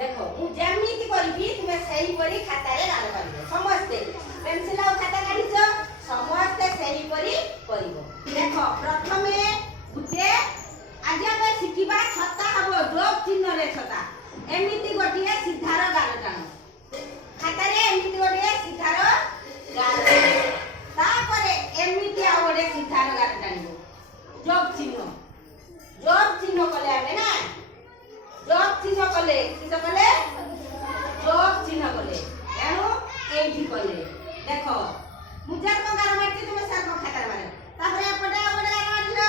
देखो मु जेमिति करबी तुमे सही परी खाता रे गाल करबो समझते पेंसिल आ खाता काढिछो समझते सही परी करबो देखो प्रथमे गुटे आज हम शिखिबा छता हबो जोग चिन्ह रे छता एमिति गोटिए सीधार गाल टाणो खाता रे एमिति गोटिए सीधार गाल तापरे एमिति आ गोटे सीधार गाल टाणिबो जोग चिन्ह कले आमे ना जोग चिन्ह कले किस कले जोग चिन्ह कले एनु एठी कले देखो मुजार को गार मारती तुम सार को खाता मारे तापरे एपटे गोटे गार मारलो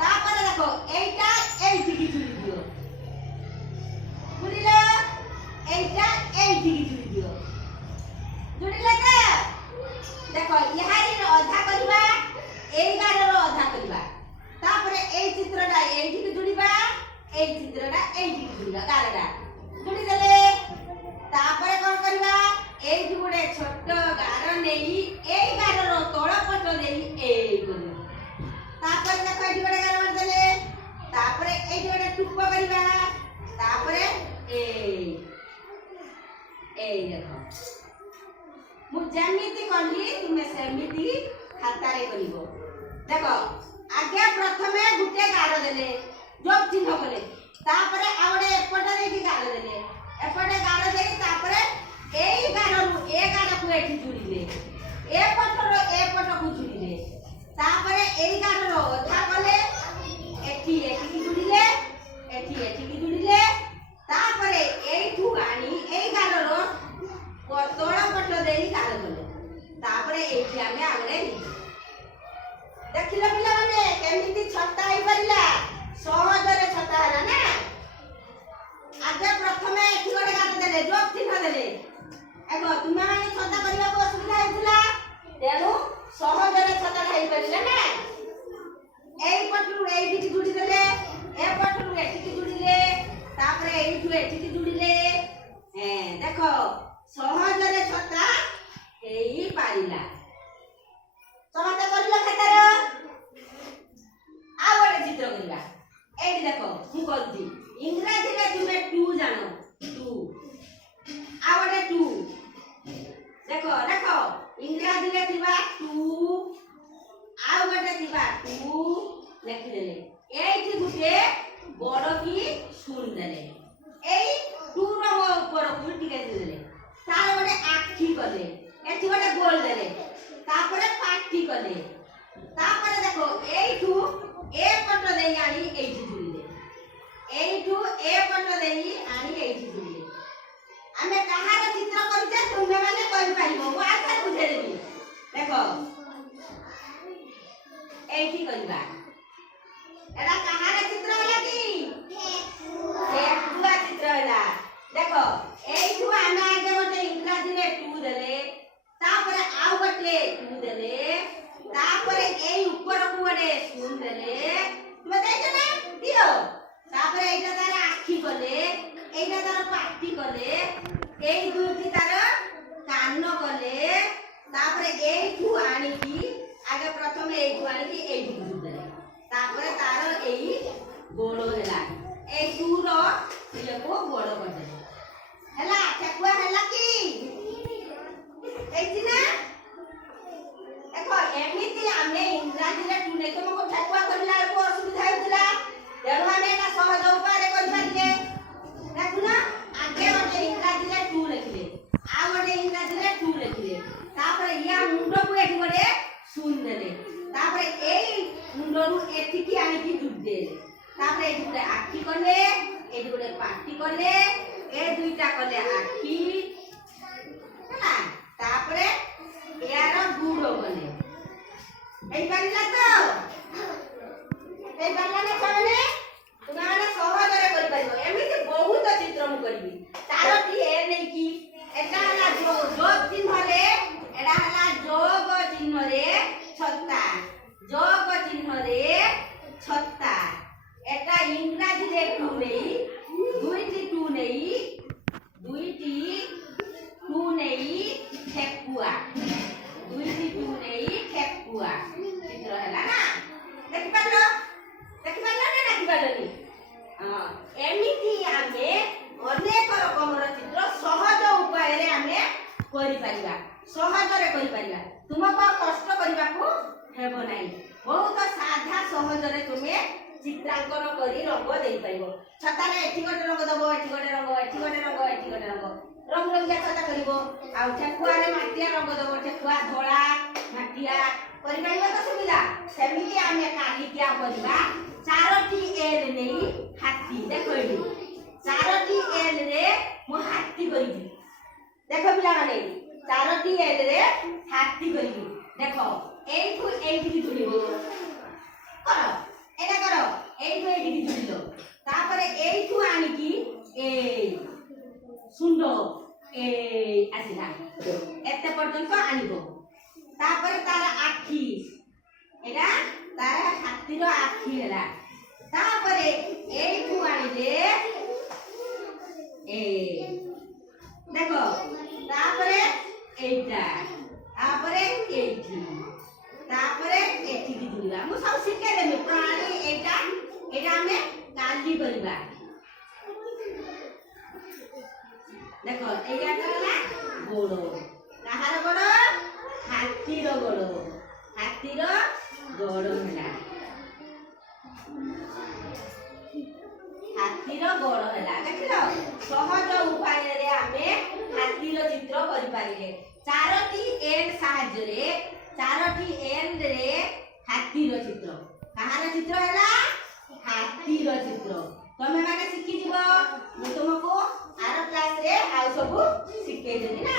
तापरे देखो एटा एठी की जुड़ी दियो बुझिलो एटा एठी की जुड़ी दियो जुड़िले त देखो यहारी रो आधा करबा एई गार रो आधा करबा तापरे एई चित्रटा एठी की जुड़ीबा एई चित्रटा एठी की जुड़ीबा गारडा जुड़ी देले तापरे कोन करबा एठी गुडे छोट गार नेई एई गार रो तळ पट देई एई करबा तापरे देखो एठी गुडे गार मार देले तापरे एठी गुडे टुप्प करबा तापरे एई देखो मु जेमिति करली तुमे सेमिति खाता रे करिवो देखो आगे प्रथमे गुटे गार देले जोग चिन्ह कले तापरे आवडे एपटे देकी गार देले एपटे गार देई तापरे एई गाररु ए गार को एठी जुड़िले ए पटरो ए पट को जुड़िले तापरे एई गाररो अधा कले एठी एठी की जुड़िले एठी की जुड़िले तापरे एठू आनी एई गाररो तोड़ पट देई गार कले तापरे एठी आमे आवडे देखिला पिला माने केमिति छता आइ परिला सहजरे छता हला ना आगे प्रथमे एठी गोटे गार देले जोग चिन्ह देले एगो तुमे माने छता करिबा को असुविधा हेतुला तेनु सहजरे छता खाइ परिला ना एई पटरु एठी की जुड़ी देले ए पटरु एठी की जुड़िले तापरे एठु एठी की जुड़िले देखो सहजरे छता हेई पारिला समते करिला खातार आ गोटे चित्र करिला एठी देखो मु करदी इंग्रजी रे तुमे टू जानो टू आ गोटे टू देखो देखो इंग्रजी रे थिबा टू आ गोटे थिबा टू लिखि देले एठी गुटे बड़ की सुन देले एई टू रो ऊपर को टिके देले तार गोटे आखी कले एठी गोटे गोल देले तापरे पाटी कले तापरे देखो एठू ए पट देई आनी एठी जुड़िले एठू ए पट देई आनी एठी जुड़िले आमे कहार चित्र करछे तुमे माने कहि पाइबो मु आसा बुझे देबी देखो एठी करबा एडा कहार चित्र होला की हेठुआ चित्र होला देखो एठू आमे आगे गोटे इंग्रजी रे टू देले तापरे आउ गोटे टू देले तापरे एई ऊपर को गोटे सुन देले तुमे देखो ना दियो तापरे एटा तार आखी कले एटा तार पाटी कले एई दुटी तार कान कले तापरे एठू आनी की आगे प्रथमे एठू आनी की एठी जुड़ देले तापरे तार एई गोड़ होला ए टू रो इले को गोड़ कर देले हला ठकुआ हला की एठी ना देखो एमिति आमे इंग्रजी रे टू नै तुमको ठकुआ करला को असुविधा हेतला तेनु आमे एटा सहज उपाय करि पारिले देखु ना आगे गोटे इंग्रजी रे टू लिखिले आ गोटे इंग्रजी रे टू लिखिले तापरे या मुंडो को एठी गोटे सुन देले तापरे एई मुंडो एठी की आनी की जुड़ देले तापरे एठी गोटे आखी कले एठी गोटे पाटी कले ए दुईटा कले आखी हला तापरे यार गुड़ो बने एई परिला तो एई परिला ने छने तुमे माने सहजरे करि परिबो एमिति बहुत चित्र मु करबी तारटी ए नै की एटा हला जोग चिन्ह रे एडा हला जोग चिन्ह रे छत्ता जोग चिन्ह रे छत्ता एटा इंग्रजी रे टू नै दुईटी टू नै दुईटी टू नै ठेकुआ दुईटी टू नै ठेकुआ चित्र हला ना देखि पालो ना देखि पालो नी हां एमिति आमे अनेक सहजरे तुमे चित्रांकन करी रंग देई पाइबो छतारे एठी गोटे रंग दबो एठी गोटे रंग एठी गोटे रंग एठी गोटे रंग रंग रंगिया छता करिवो आ ठेकुआरे माटिया रंग दबो ठेकुआ धोळा माटिया करि पाइबो तो सुविधा सेमिति आमे काली क्या करबा चारोटी एल नेई हाथी देखो एठी चारोटी एल रे मो हाथी करिबी देखो पिला माने चारोटी एल रे हाथी करिबी देखो एठू एठी जुड़िबो करो एटा करो एठू एठी जुड़िलो तापरे एठू आनी की ए सुंदो ए आसिला एते पर्यंत आनिबो तापरे तार आखी एटा तार हाथीर आखी हैला तापरे एठू आनिले ए देखो तापरे एटा तापरे एठी तापरे एठी की जुड़िबा मु सब शिखे देबे प्रणाली एटा एटा हमें काली करबा देखो एया करला गोड़ो काहार गोड़ो हाथीर गोड़ो होला हाथीर गोड़ होला देखिलो सहज उपाय रे हमें हाथीर चित्र करि पारिले चारोटी एंड साहाय्य रे चारोटी एंड रे हाथीर चित्र काहार चित्र होला हाथीर चित्र तमे माने शिखि दिबो मु तुमको आर क्लास रे आउ सब शिखे देबी ना।